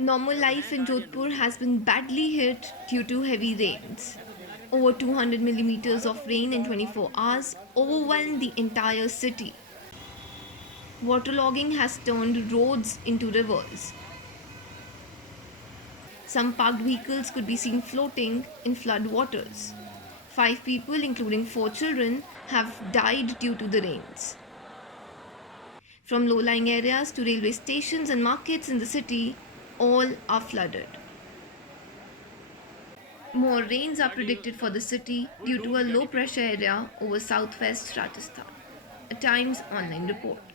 Normal life in Jodhpur has been badly hit due to heavy rains. Over 200 millimeters of rain in 24 hours overwhelmed the entire city. Waterlogging has turned roads into rivers. Some parked vehicles could be seen floating in flood waters. 5 people, including 4 children, have died due to the rains. From low lying areas to railway stations and markets in the city, all are flooded. More rains are predicted for the city due to a low pressure area over southwest Rajasthan. A Times online report.